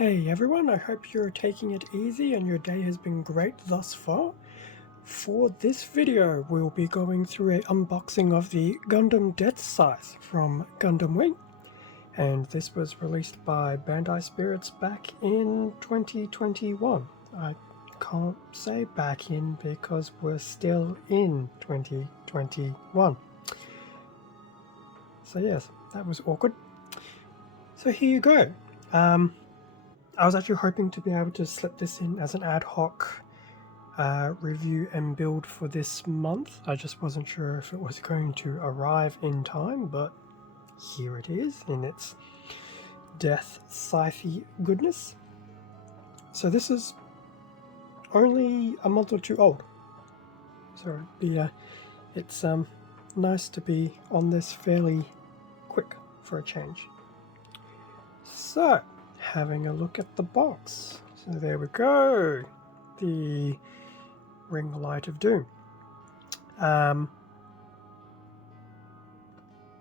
Hey everyone, I hope you're taking it easy and your day has been great thus far. For this video, we'll be going through an unboxing of the Gundam Deathscythe from Gundam Wing. And this was released by Bandai Spirits back in 2021. I can't say back in because we're still in 2021. So yes, that was awkward. So here you go. I was actually hoping to be able to slip this in as an ad hoc review and build for this month. I just wasn't sure if it was going to arrive in time, but here it is in its Deathscythe goodness. So this is only a month or two old. So it's nice to be on this fairly quick for a change. So, having a look at the box. So there we go, the Ring Light of Doom. Gundam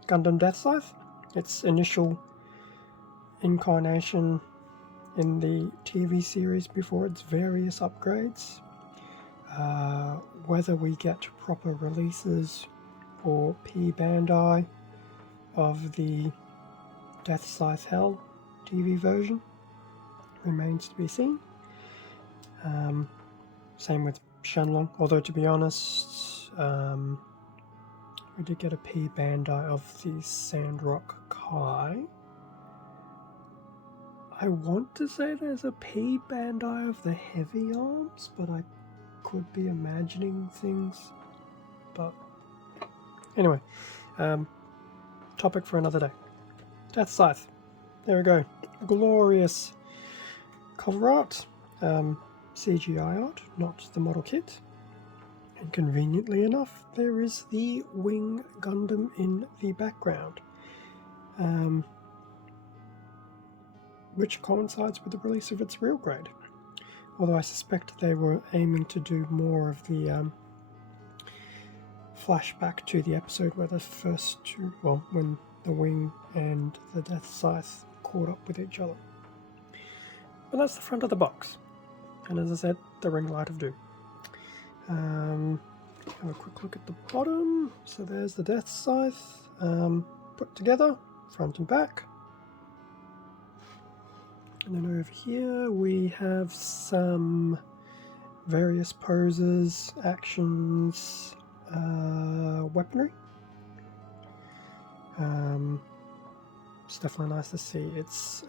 Deathscythe, its initial incarnation in the TV series before its various upgrades. Whether we get proper releases for P Bandai of the Deathscythe Hell TV version remains to be seen. Same with Shenlong, although to be honest, we did get a P Bandai of the Sandrock Kai. I want to say there's a P Bandai of the Heavy Arms, but I could be imagining things. But anyway, topic for another day. Deathscythe. There we go. Glorious cover art. CGI art, not the model kit. And conveniently enough, there is the Wing Gundam in the background, which coincides with the release of its real grade. Although I suspect they were aiming to do more of the flashback to the episode where the first two, well, when the Wing and the Deathscythe caught up with each other. But that's the front of the box. And as I said, the Ring Light of Doom. Have a quick look at the bottom. So there's the Deathscythe put together, front and back. And then over here we have some various poses, actions, weaponry. It's definitely nice to see its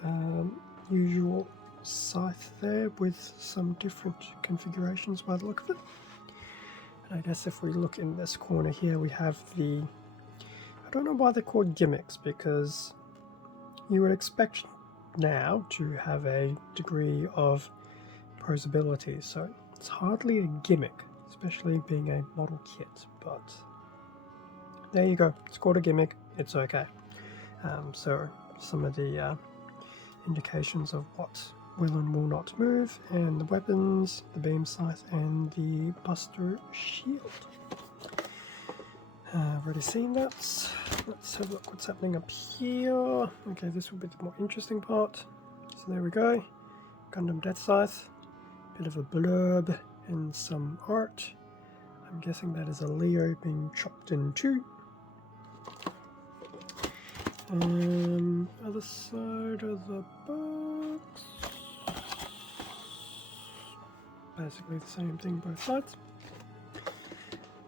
usual scythe there with some different configurations by the look of it. And I guess if we look in this corner here, we have the, I don't know why they're called gimmicks, because you would expect now to have a degree of posability, so it's hardly a gimmick, especially being a model kit, but there you go, it's called a gimmick, it's okay. So some of the indications of what will and will not move, and the weapons, the beam scythe and the buster shield. I've already seen that. Let's have a look what's happening up here. Okay, this will be the more interesting part. So there we go, Gundam Deathscythe, bit of a blurb and some art. I'm guessing that is a Leo being chopped in two. Other side of the box, basically the same thing both sides.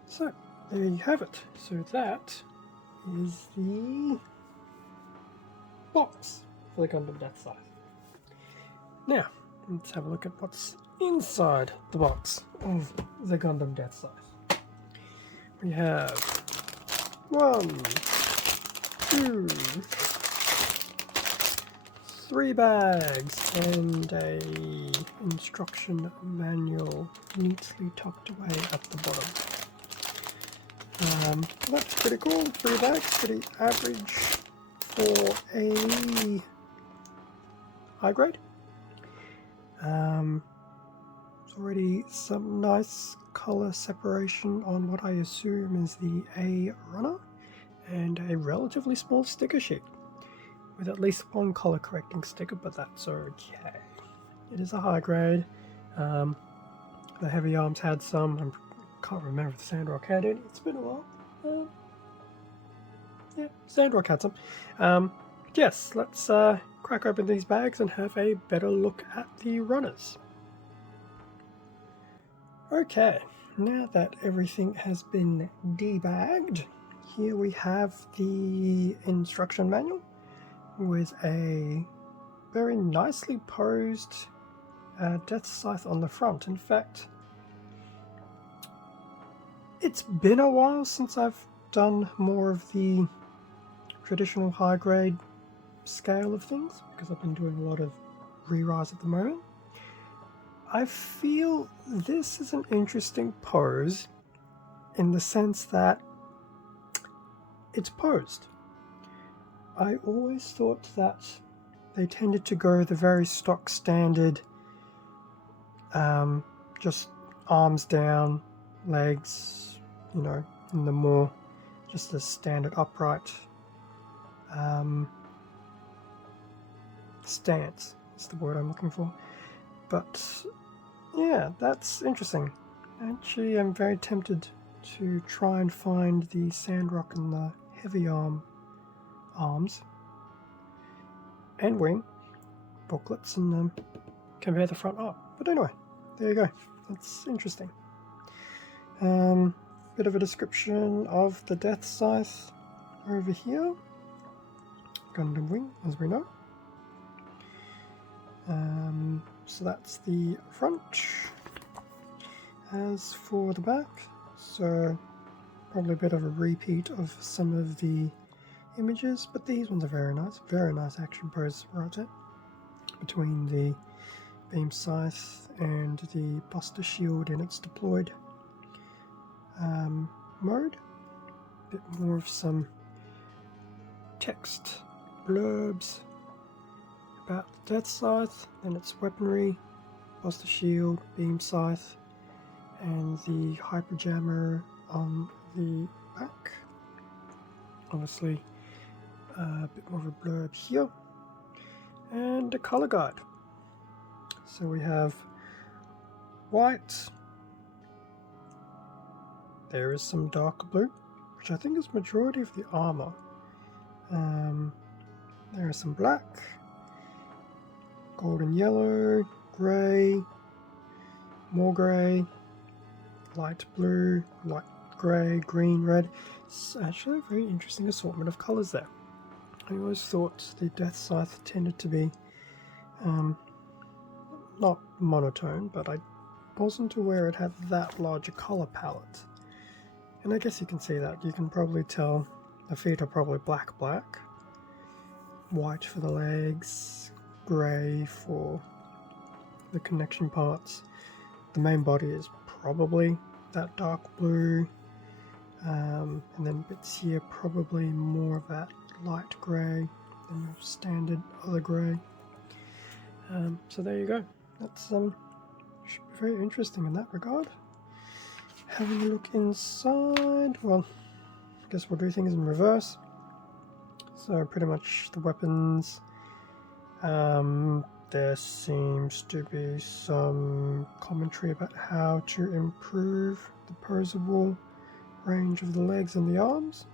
So there you have it. So that is the box for the Gundam Deathscythe. Now let's have a look at what's inside the box of the Gundam Deathscythe. We have 1, 2, 3 bags and a instruction manual neatly tucked away at the bottom. That's pretty cool. 3 bags, pretty average for a high grade. There's already some nice color separation on what I assume is the A runner, and a relatively small sticker sheet with at least one color correcting sticker, but that's okay. it is a high grade. The heavy arms had some. I can't remember if the Sandrock had any. It's been a while. Yeah, Sandrock had some. Yes, let's crack open these bags and have a better look at the runners. Okay, now that everything has been debagged, here we have the instruction manual with a very nicely posed Deathscythe on the front. In fact, it's been a while since I've done more of the traditional high grade scale of things, because I've been doing a lot of re-rise at the moment. I feel this is an interesting pose in the sense that it's posed. I always thought that they tended to go the very stock standard, just arms down, legs, in the more just the standard upright stance is the word I'm looking for. But yeah, that's interesting. Actually, I'm very tempted to try and find the Sandrock and the heavy arms and wing booklets and compare the front up. But anyway, there you go. That's interesting. Bit of a description of the Deathscythe over here. Gundam wing, as we know. So that's the front. As for the back, so probably a bit of a repeat of some of the images, but these ones are very nice action pose right there between the beam scythe and the Buster shield in its deployed mode. A bit more of some text blurbs about the Deathscythe and its weaponry, Buster shield, beam scythe, and the hyperjammer on the back. Obviously, a bit more of a blurb here, and a color guide. So we have white. There is some dark blue, which I think is majority of the armor. There is some black, golden yellow, grey, more grey, light blue, light grey, green, red. It's actually a very interesting assortment of colours there. I always thought the Deathscythe tended to be not monotone, but I wasn't aware it had that large a colour palette. And I guess you can see that. You can probably tell the feet are probably black, white for the legs, grey for the connection parts. The main body is probably that dark blue, and then bits here probably more of that light grey than your standard other grey. So there you go. That's should be very interesting in that regard. Having a look inside, well, I guess we'll do things in reverse. So pretty much the weapons. There seems to be some commentary about how to improve the posable range of the legs and the arms.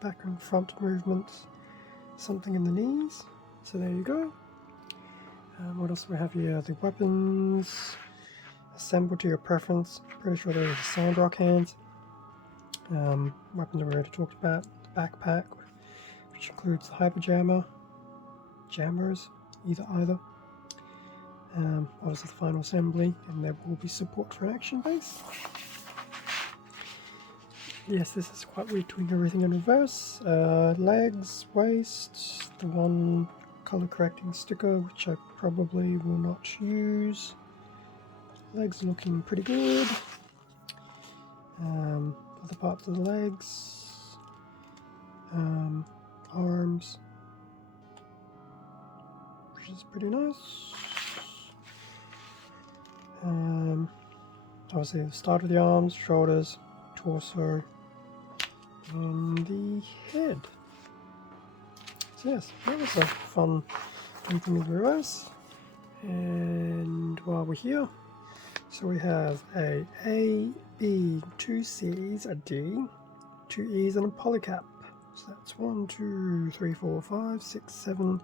Back and front movements, something in the knees. So there you go. What else do we have here? The weapons. Assemble to your preference. Pretty sure there's the Sandrock hands. Weapons we already talked about. The backpack, which includes the hyperjammer, jammers, either. Obviously the final assembly, and there will be support for an action base. Yes, this is quite weird doing everything in reverse. Legs, waist, the one color correcting sticker, which I probably will not use. Legs looking pretty good. Other parts of the legs, arms, which is pretty nice. Obviously the start of the arms, shoulders, torso, and the head. So yes, that was a fun thing to reverse. And while we're here, so we have a B, 2 C's, a D, 2 E's, and a polycap. So that's 1, 2, 3, 4, 5, 6, 7,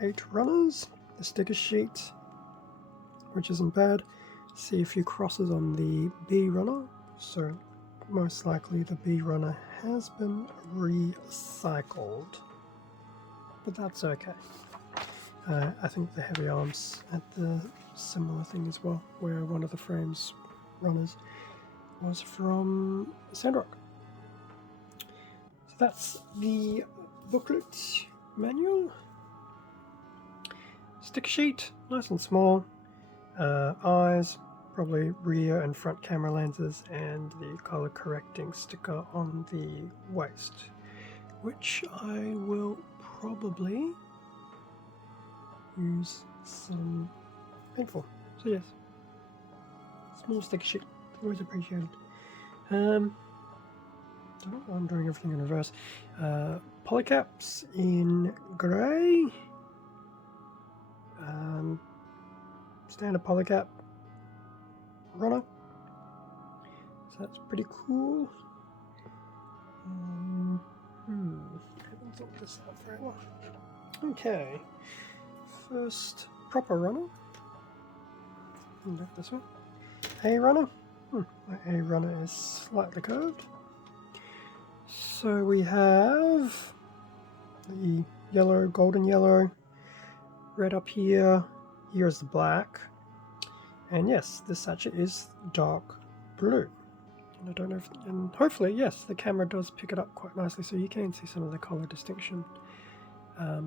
8 runners. The sticker sheet, which isn't bad. See a few crosses on the B runner, so most likely the B runner has been recycled, but that's okay. I think the heavy arms had the similar thing as well, where one of the frames runners was from Sandrock. So that's the booklet manual. Sticker sheet, nice and small. Eyes, probably rear and front camera lenses, and the color correcting sticker on the waist, which I will probably use some paint for. So yes, small sticker sheet, always appreciated. Don't know why I'm doing everything in reverse. Polycaps in grey. Standard polycap runner. So that's pretty cool. Haven't thought this out very well. Okay, first proper runner. Look this one. A runner. My A runner is slightly curved. So we have the yellow, golden yellow, red up here. Here's the black. And yes, this sachet is dark blue. And I don't know if, and hopefully, yes, the camera does pick it up quite nicely, so you can see some of the color distinction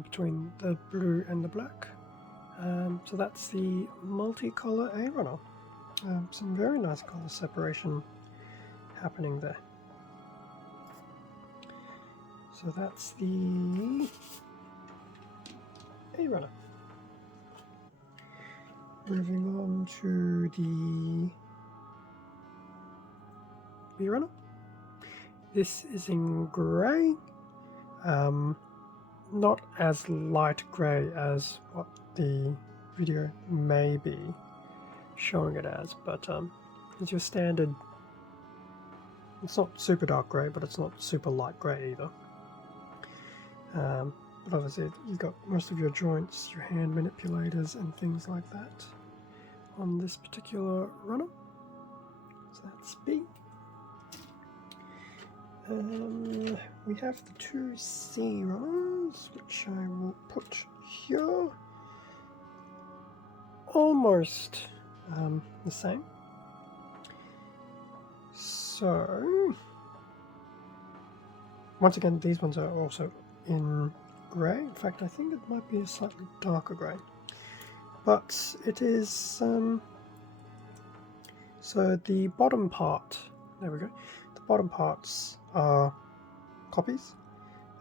between the blue and the black. So that's the multicolor A runner. Some very nice color separation happening there. So that's the A runner. Moving on to the B runner. This is in grey. Not as light grey as what the video may be showing it as, but it's your standard. It's not super dark grey, but it's not super light grey either. But obviously you've got most of your joints, your hand manipulators and things like that on this particular runner. So that's B. We have the 2 C runners, which I will put here. Almost the same. So once again, these ones are also in grey. In fact, I think it might be a slightly darker grey, but it is so the bottom part, there we go, the bottom parts are copies.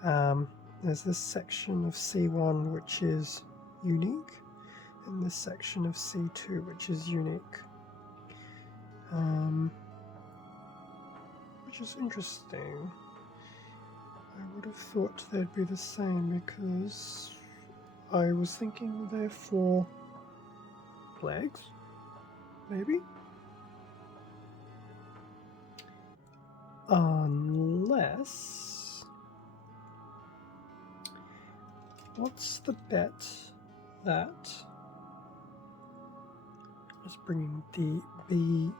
There's this section of C1 which is unique, and this section of C2 which is unique, which is interesting. I would have thought they'd be the same, because I was thinking they're for legs, maybe? Unless... what's the bet that... just bringing the B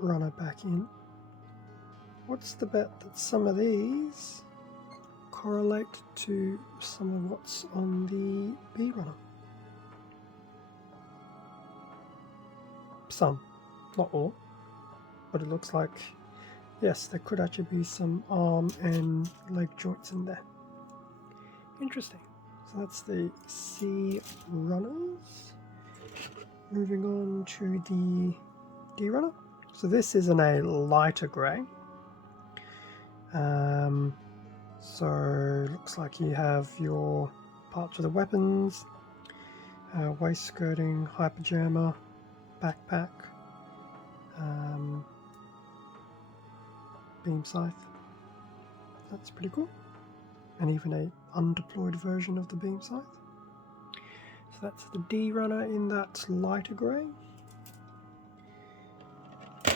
runner back in. What's the bet that some of these correlate to some of what's on the B runner? Some, not all, but it looks like, yes, there could actually be some arm and leg joints in there. Interesting. So that's the C runners. Moving on to the D runner. So this is in a lighter grey. So looks like you have your parts of the weapons, waist skirting, high pajama, backpack, beam scythe. That's pretty cool. And even a undeployed version of the beam scythe. So that's the D runner in that lighter grey.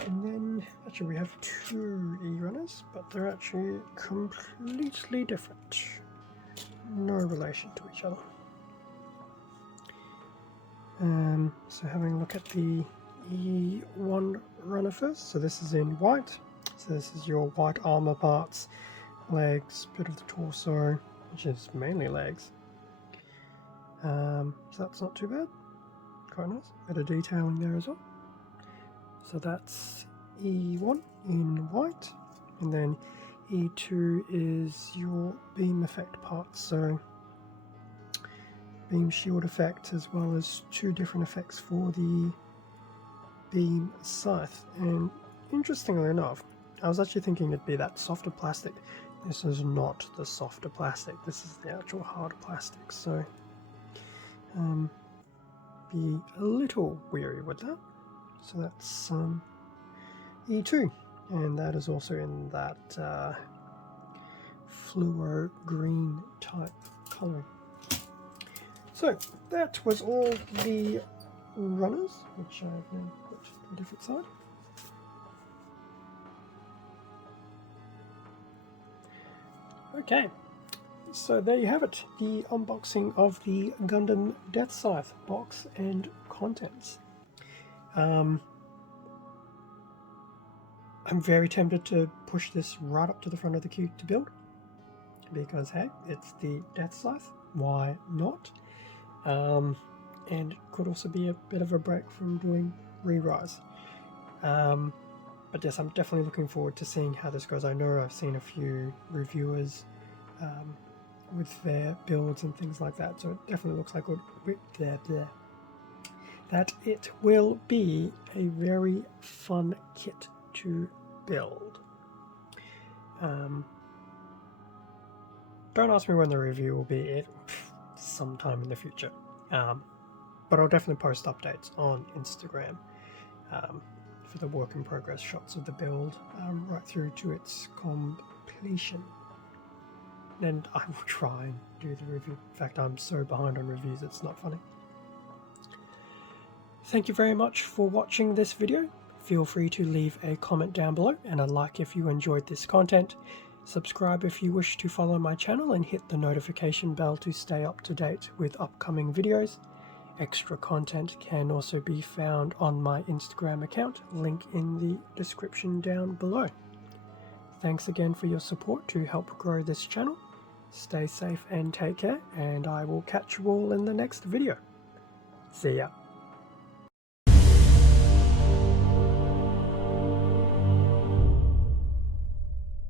And then, actually we have two E runners, but they're actually completely different. No relation to each other. So having a look at the E1 runner first. So this is in white. So this is your white armor parts, legs, bit of the torso, which is mainly legs. So that's not too bad. Quite nice. Bit of detailing there as well. So that's E1 in white, and then E2 is your beam effect parts. So beam shield effect, as well as two different effects for the beam scythe. And interestingly enough, I was actually thinking it'd be that softer plastic. This is not the softer plastic, this is the actual harder plastic, so be a little wary with that. So that's E2, and that is also in that fluo green type coloring. So that was all the runners, which I've now put to a different side. Okay, so there you have it, the unboxing of the Gundam Deathscythe box and contents. I'm very tempted to push this right up to the front of the queue to build, because hey, it's the Deathscythe, why not? And could also be a bit of a break from doing re-rise. But yes, I'm definitely looking forward to seeing how this goes. I know I've seen a few reviewers with their builds and things like that, so it definitely looks like that it will be a very fun kit to build. Don't ask me when the review will be, sometime in the future. But I'll definitely post updates on Instagram for the work in progress shots of the build right through to its completion. And I will try and do the review. In fact, I'm so behind on reviews, it's not funny. Thank you very much for watching this video. Feel free to leave a comment down below and a like if you enjoyed this content. Subscribe if you wish to follow my channel and hit the notification bell to stay up to date with upcoming videos. Extra content can also be found on my Instagram account, link in the description down below. Thanks again for your support to help grow this channel. Stay safe and take care, and I will catch you all in the next video. See ya.